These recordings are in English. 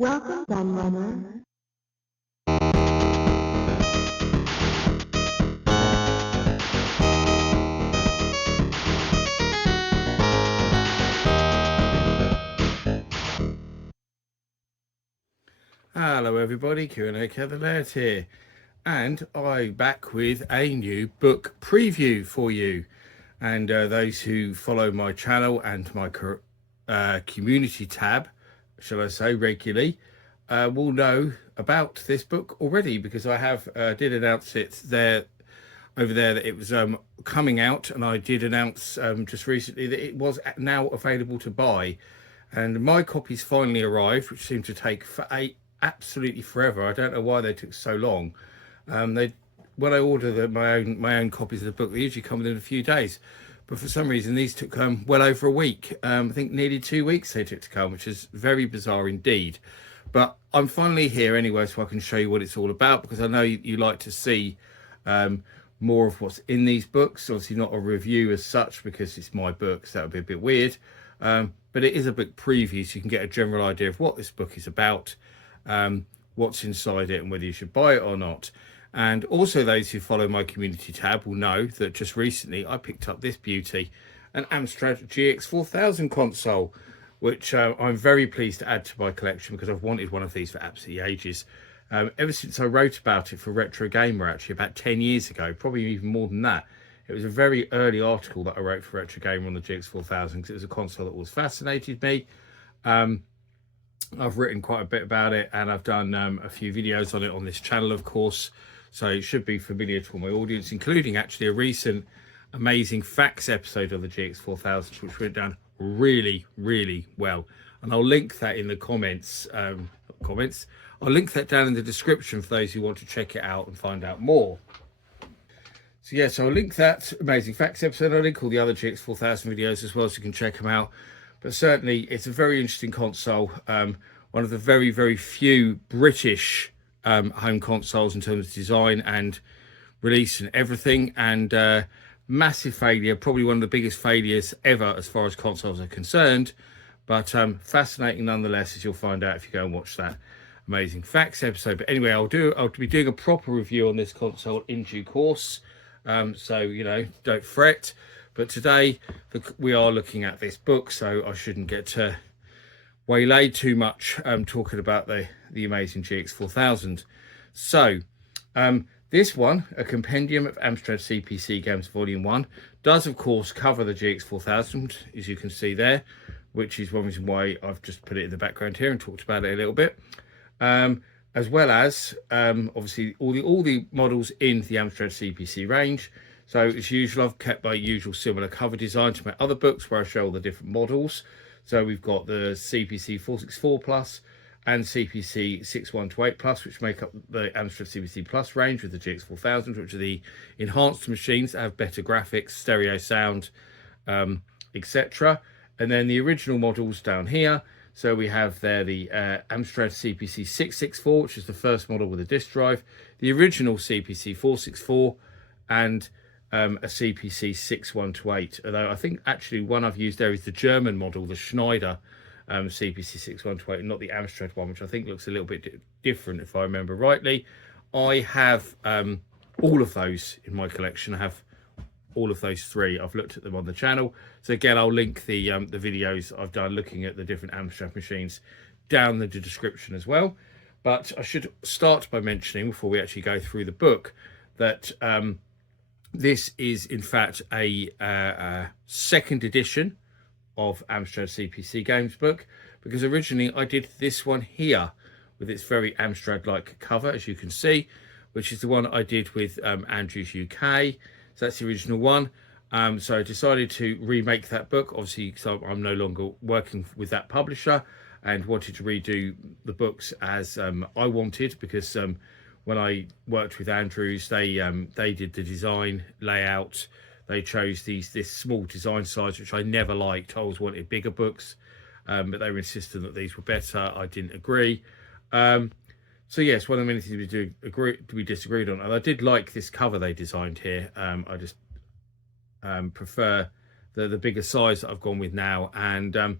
Welcome, gun runner. Hello everybody, Q&A Kevin Laird here, and I'm back with a new book preview for you. And those who follow my channel and my community tab, shall I say, regularly, will know about this book already, because I have did announce it there over there that it was coming out, and I did announce just recently that it was now available to buy. And my copies finally arrived, which seemed to take absolutely forever. I don't know why they took so long. When I order my own copies of the book, they usually come within a few days, but for some reason these took well over a week. I think nearly 2 weeks they took to come, which is very bizarre indeed. But I'm finally here anyway, so I can show you what it's all about, because I know you like to see more of what's in these books. Obviously not a review as such, because it's my book, so that would be a bit weird. But it is a book preview, so you can get a general idea of what this book is about, what's inside it, and whether you should buy it or not. And also those who follow my community tab will know that just recently I picked up this beauty, an Amstrad GX4000 console, which I'm very pleased to add to my collection, because I've wanted one of these for absolutely ages. Ever since I wrote about it for Retro Gamer, actually about 10 years ago, probably even more than that. It was a very early article that I wrote for Retro Gamer on the GX4000, because it was a console that always fascinated me. I've written quite a bit about it, and I've done a few videos on it on this channel, of course, so it should be familiar to all my audience, including actually a recent amazing facts episode of the GX4000, which went down really well, and I'll link that in the comments. I'll link that down in the description for those who want to check it out and find out more. So yeah, so I'll link that amazing facts episode. I'll link all the other GX4000 videos as well, so you can check them out. But certainly it's a very interesting console, one of the very few British home consoles in terms of design and release and everything, and massive failure, probably one of the biggest failures ever as far as consoles are concerned, but fascinating nonetheless, as you'll find out if you go and watch that amazing facts episode. But anyway, I'll be doing a proper review on this console in due course, so you know, don't fret. But today we are looking at this book, so I shouldn't get waylaid too much talking about the amazing GX4000. So this one, a compendium of Amstrad CPC games Volume 1, does of course cover the GX4000, as you can see there, which is one reason why I've just put it in the background here and talked about it a little bit. As well as obviously all the models in the Amstrad CPC range. So as usual, I've kept my usual similar cover design to my other books, where I show all the different models. So we've got the CPC 464 Plus and CPC 6128 Plus, which make up the Amstrad CPC Plus range with the GX4000, which are the enhanced machines that have better graphics, stereo sound, etc. And then the original models down here. So we have there the Amstrad CPC 664, which is the first model with a disk drive, the original CPC 464, and a CPC 6128. Although I think actually one I've used there is the German model, the Schneider CPC 6128, not the Amstrad one, which I think looks a little bit different if I remember rightly. I have all of those in my collection. I have all of those three. I've looked at them on the channel, so again I'll link the videos I've done looking at the different Amstrad machines down in the description as well. But I should start by mentioning, before we actually go through the book, that this is in fact a second edition of Amstrad CPC games book, because originally I did this one here with its very Amstrad-like cover, as you can see, which is the one I did with Andrews UK. So that's the original one. So I decided to remake that book, obviously, so I'm no longer working with that publisher, and wanted to redo the books as I wanted, because when I worked with Andrews, they did the design layout. They chose this small design size, which I never liked. I always wanted bigger books, but they were insistent that these were better. I didn't agree. So yes, one of the many things we disagreed on, and I did like this cover they designed here. I just prefer the bigger size that I've gone with now, and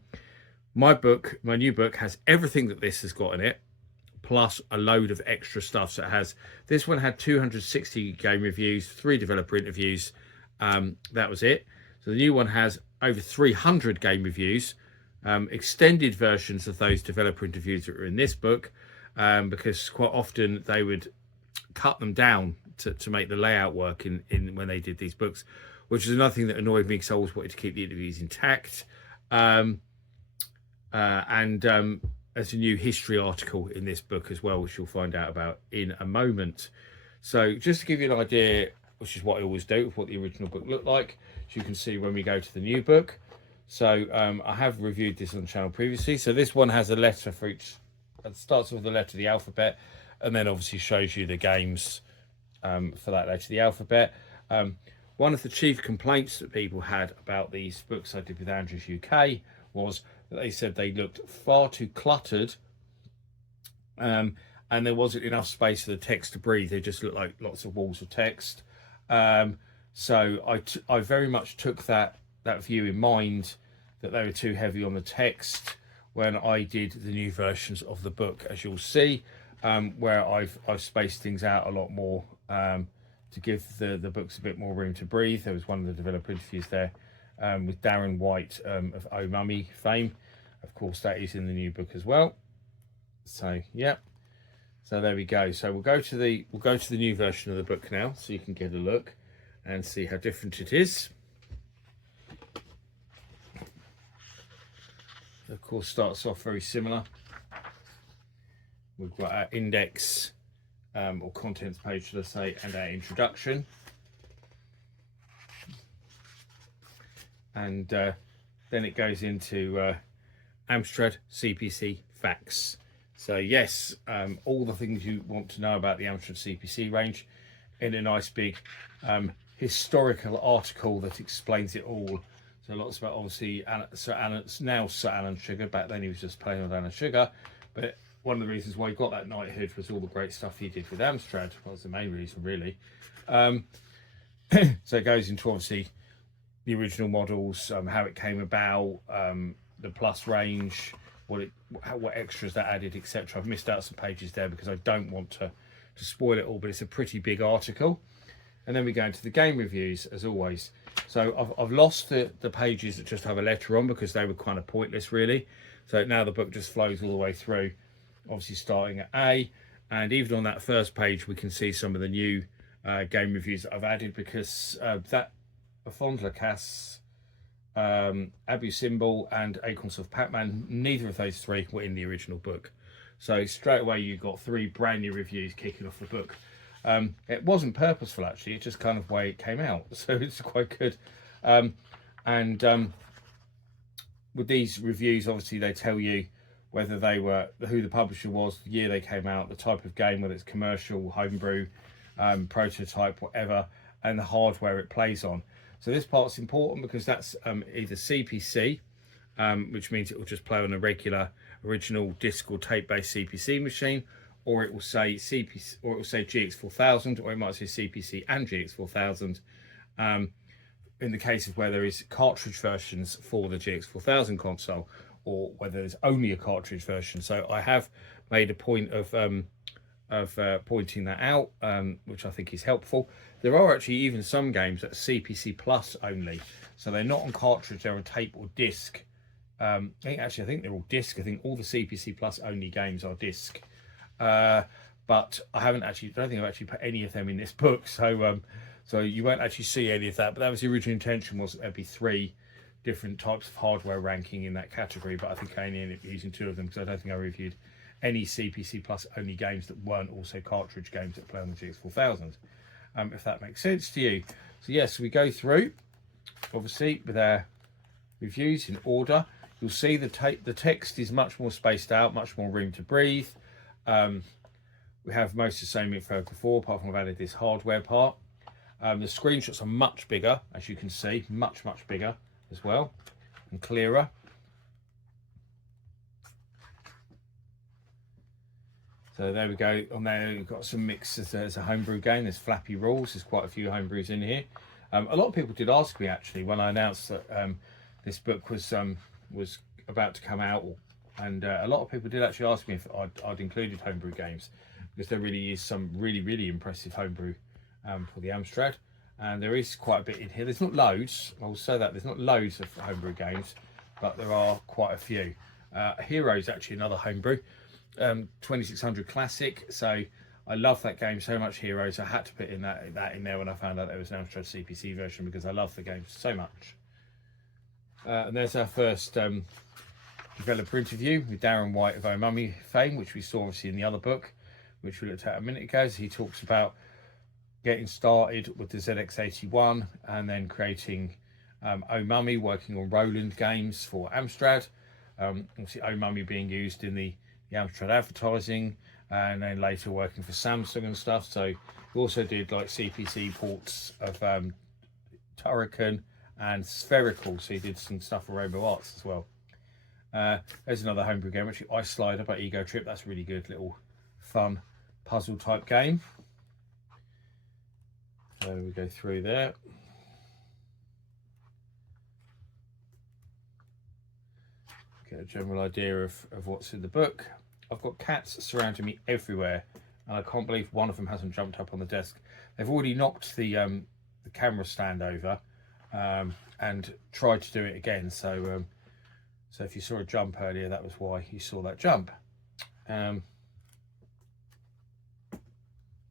My book, my new book, has everything that this has got in it, plus a load of extra stuff. So it has, this one had 260 game reviews, 3 developer interviews. That was it. So the new one has over 300 game reviews, extended versions of those developer interviews that are in this book, because quite often they would cut them down to make the layout work in when they did these books, which is another thing that annoyed me because I always wanted to keep the interviews intact. And there's a new history article in this book as well, which you'll find out about in a moment. So just to give you an idea, which is what I always do, of what the original book looked like, so you can see when we go to the new book. So I have reviewed this on the channel previously. So this one has a letter for each. It starts with the letter of the alphabet, and then obviously shows you the games for that letter of the alphabet. One of the chief complaints that people had about these books I did with Andrews UK was that they said they looked far too cluttered, and there wasn't enough space for the text to breathe. They just looked like lots of walls of text. So I very much took that view in mind, that they were too heavy on the text when I did the new versions of the book, as you'll see, where I've spaced things out a lot more to give the books a bit more room to breathe. There was one of the developer interviews there with Darren White of Oh Mummy fame. Of course, that is in the new book as well. So yeah, so there we go. So we'll go to the new version of the book now, so you can get a look and see how different it is. Of course, starts off very similar. We've got our index or contents page, should I say, and our introduction. And then it goes into Amstrad CPC facts. So yes, all the things you want to know about the Amstrad CPC range in a nice big historical article that explains it all. So lots about, obviously, Sir Alan Sugar. Back then he was just playing with Alan Sugar, but one of the reasons why he got that knighthood was all the great stuff he did with Amstrad. That was the main reason, really. So it goes into, obviously, the original models, how it came about, the plus range, what extras that added, etc. I've missed out some pages there because I don't want to spoil it all, but it's a pretty big article. And then we go into the game reviews, as always. So I've lost the pages that just have a letter on, because they were kind of pointless, really. So now the book just flows all the way through, obviously starting at A. And even on that first page, we can see some of the new game reviews that I've added, because that Fondla Cass, Abu Simbel and Acorns of Pac-Man, neither of those 3 were in the original book. So straight away you got 3 brand new reviews kicking off the book. It wasn't purposeful, actually, it's just kind of the way it came out, so it's quite good. With these reviews, obviously they tell you whether they were, who the publisher was, the year they came out, the type of game, whether it's commercial, homebrew, prototype, whatever, and the hardware it plays on. So this part's important because that's either CPC, which means it will just play on a regular original disc or tape-based CPC machine, or it will say CPC, or it will say GX4000, or it might say CPC and GX4000. In the case of where there is cartridge versions for the GX4000 console, or whether there's only a cartridge version. So I have made a point of pointing that out, which I think is helpful. There are actually even some games that are CPC Plus only, so they're not on cartridge, they're on tape or disc. I think they're all disc. I think all the CPC Plus only games are disc, but I don't think I've actually put any of them in this book, so so you won't actually see any of that. But that was the original intention, was there'd be 3 different types of hardware ranking in that category, but I think I only ended up using 2 of them, because I don't think I reviewed any CPC Plus only games that weren't also cartridge games that play on the GX4000, if that makes sense to you. So yes, we go through, obviously, with our reviews in order. You'll see the text is much more spaced out, much more room to breathe. We have most of the same info before, apart from I've added this hardware part. The screenshots are much bigger, as you can see, much bigger as well, and clearer. So there we go. On there we've got some mixes as a homebrew game. There's Flappy Rules. There's quite a few homebrews in here. A lot of people did ask me, actually, when I announced that this book was about to come out, and a lot of people did actually ask me if I'd included homebrew games, because there really is some really impressive homebrew for the Amstrad, and there is quite a bit in here. There's not loads, I will say that, there's not loads of homebrew games, but there are quite a few. Hero is actually another homebrew, 2600 Classic, so I love that game so much, Heroes. I had to put that in there when I found out there was an Amstrad CPC version, because I love the game so much. And there's our first developer interview with Darren White of Mummy fame, which we saw obviously in the other book, which we looked at a minute ago. So he talks about getting started with the ZX81 and then creating Mummy, working on Roland games for Amstrad. Obviously Mummy being used in the Amstrad advertising, and then later working for Samsung and stuff. So he also did like CPC ports of Turrican and Spherical, so he did some stuff for Robo Arts as well. There's another homebrew game, actually, Ice Slider by Ego Trip. That's a really good little fun puzzle type game. So we go through there. Get a general idea of what's in the book. I've got cats surrounding me everywhere, and I can't believe one of them hasn't jumped up on the desk. They've already knocked the camera stand over and tried to do it again. So so if you saw a jump earlier, that was why you saw that jump. I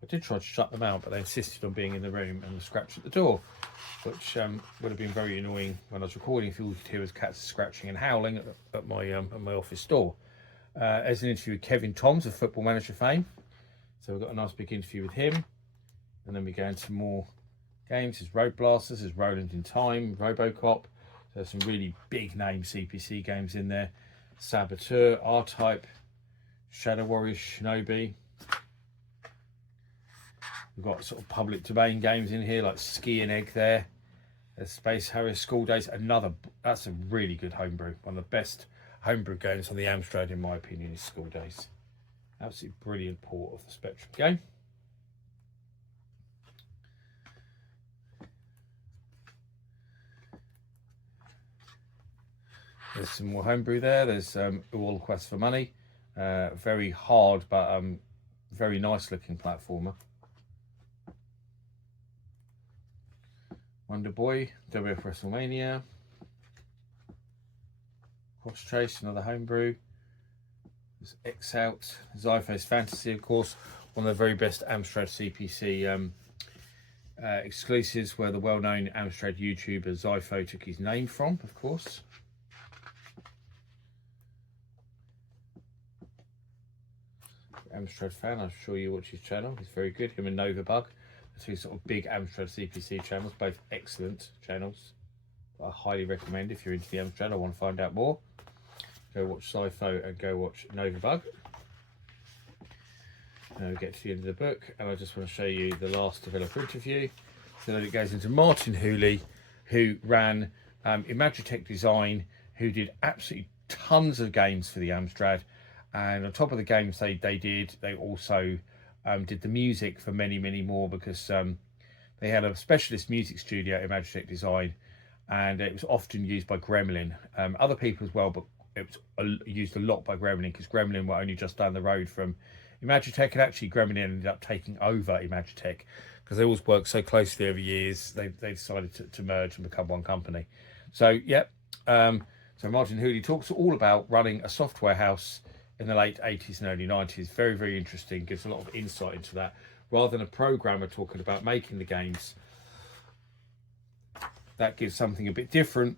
did try to shut them out, but they insisted on being in the room and scratched at the door, which would have been very annoying when I was recording if you could hear as cats scratching and howling at my office door. As an interview with Kevin Toms of Football Manager fame, so we've got a nice big interview with him, and then we go into more games. There's Road Blasters, there's Roland in Time, Robocop. So there's some really big name CPC games in there. Saboteur, R-Type, Shadow Warriors, Shinobi. We've got sort of public domain games in here like Ski and Egg there. There's Space Harrier, School Days. That's a really good homebrew. One of the best homebrew games on the Amstrad, in my opinion, is School Days. Absolutely brilliant port of the Spectrum game. There's some more homebrew there. There's All Quest for Money. Very hard, but very nice looking platformer. Wonder Boy, WF WrestleMania. Cross Chase, another homebrew. There's X Out, Zypho's Fantasy, of course, one of the very best Amstrad CPC exclusives, where the well-known Amstrad YouTuber Zypho took his name from, of course. Amstrad fan, I'm sure you watch his channel. He's very good. Him and Novabug, the two sort of big Amstrad CPC channels, both excellent channels. I highly recommend if you're into the Amstrad, I want to find out more. Go watch Zypho and go watch Novabug. Now we get to the end of the book, and I just want to show you the last developer interview. So then it goes into Martin Hooley, who ran Imagitech Design, who did absolutely tons of games for the Amstrad. And on top of the games they did, they also did the music for many more, because they had a specialist music studio at Imagitech Design, and it was often used by Gremlin. Other people as well, but it was used a lot by Gremlin, because Gremlin were only just down the road from Imagitech, and actually Gremlin ended up taking over Imagitech, because they always worked so closely over years. They decided to merge and become one company. So yeah, so Martin Hooley talks all about running a software house in the late 80s and early 90s. Very interesting, gives a lot of insight into that, rather than a programmer talking about making the games. That gives something a bit different,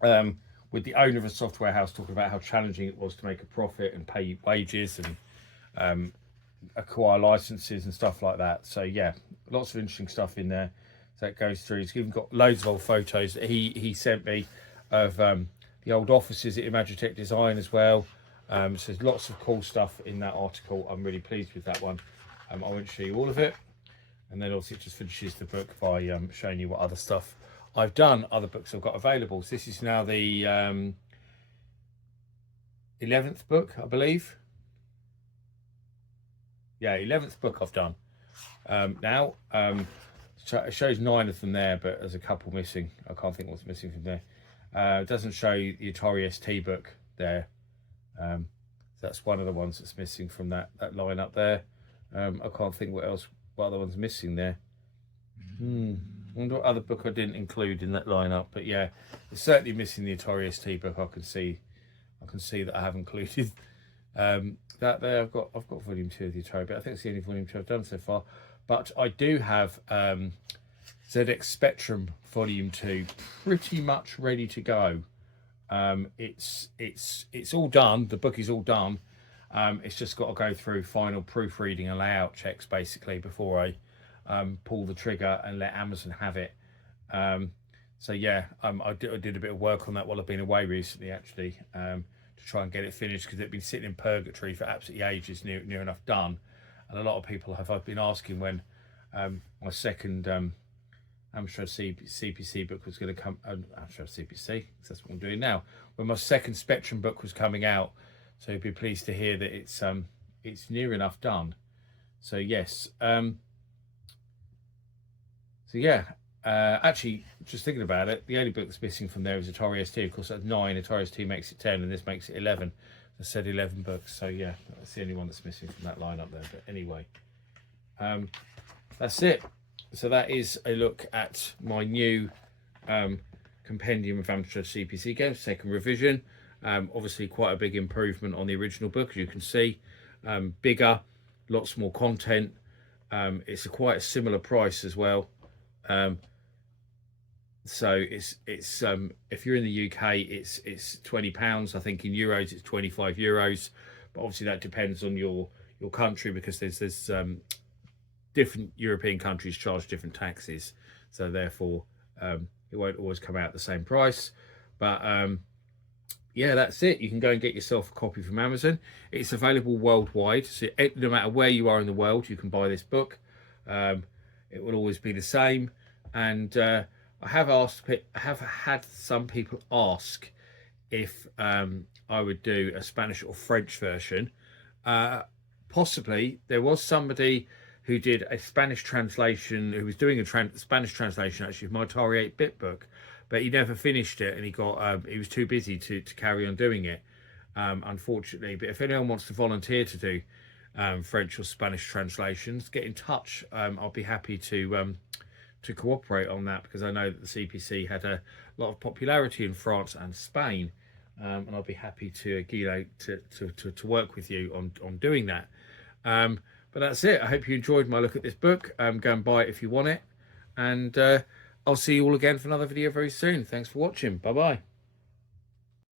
with the owner of a software house talking about how challenging it was to make a profit and pay wages and acquire licenses and stuff like that. So yeah, lots of interesting stuff in there that goes through. He's even got loads of old photos that he sent me of the old offices at Imagitech Design as well. So there's lots of cool stuff in that article. I'm really pleased with that one. I won't show you all of it. And then also it just finishes the book by showing you what other stuff I've done, other books I've got available. So this is now the 11th book, I believe. Yeah, 11th book I've done now. So it shows 9 of them there, but there's a couple missing. I can't think what's missing from there. It doesn't show the Atari ST book there. That's one of the ones that's missing from that line up there. I can't think what other one's missing there. I wonder what other book I didn't include in that lineup, but yeah, it's certainly missing the Atari ST book. I can see that I have included that there. I've got volume 2 of the Atari, but I think it's the only volume 2 I've done so far. But I do have ZX Spectrum volume 2 pretty much ready to go. It's all done. The book is all done. It's just got to go through final proofreading and layout checks basically before I pull the trigger and let Amazon have it. So yeah, I did a bit of work on that while I've been away recently, actually, to try and get it finished, because it'd been sitting in purgatory for absolutely ages, near enough done. And a lot of people have been asking when my second Amstrad CPC book was going to come. Amstrad CPC, that's what I'm doing now. When my second Spectrum book was coming out, so you'd be pleased to hear that it's near enough done. So yes. So yeah, actually, just thinking about it, the only book that's missing from there is Atari ST. Of course, that's 9. Atari ST makes it 10, and this makes it 11. I said 11 books, so yeah, that's the only one that's missing from that lineup there. But anyway, that's it. So that is a look at my new compendium of Amstrad CPC games, second revision. Obviously, quite a big improvement on the original book, as you can see. Bigger, lots more content. It's quite a similar price as well. So it's if you're in the UK, it's £20. I think in euros it's €25. But obviously that depends on your country, because there's different European countries charge different taxes, so therefore it won't always come out the same price. But yeah, that's it. You can go and get yourself a copy from Amazon. It's available worldwide, so no matter where you are in the world, you can buy this book. It will always be the same. And I have had some people ask if I would do a Spanish or French version. Possibly. There was somebody who did a Spanish translation, who was doing a Spanish translation actually of my Atari 8-bit book, but he never finished it, and he was too busy to carry on doing it, unfortunately. But if anyone wants to volunteer to do French or Spanish translations, get in touch. I'll be happy to cooperate on that, because I know that the CPC had a lot of popularity in France and Spain, and I'll be happy to to work with you on doing that. But that's it. I hope you enjoyed my look at this book. Go and buy it if you want it, and I'll see you all again for another video very soon. Thanks for watching. Bye bye.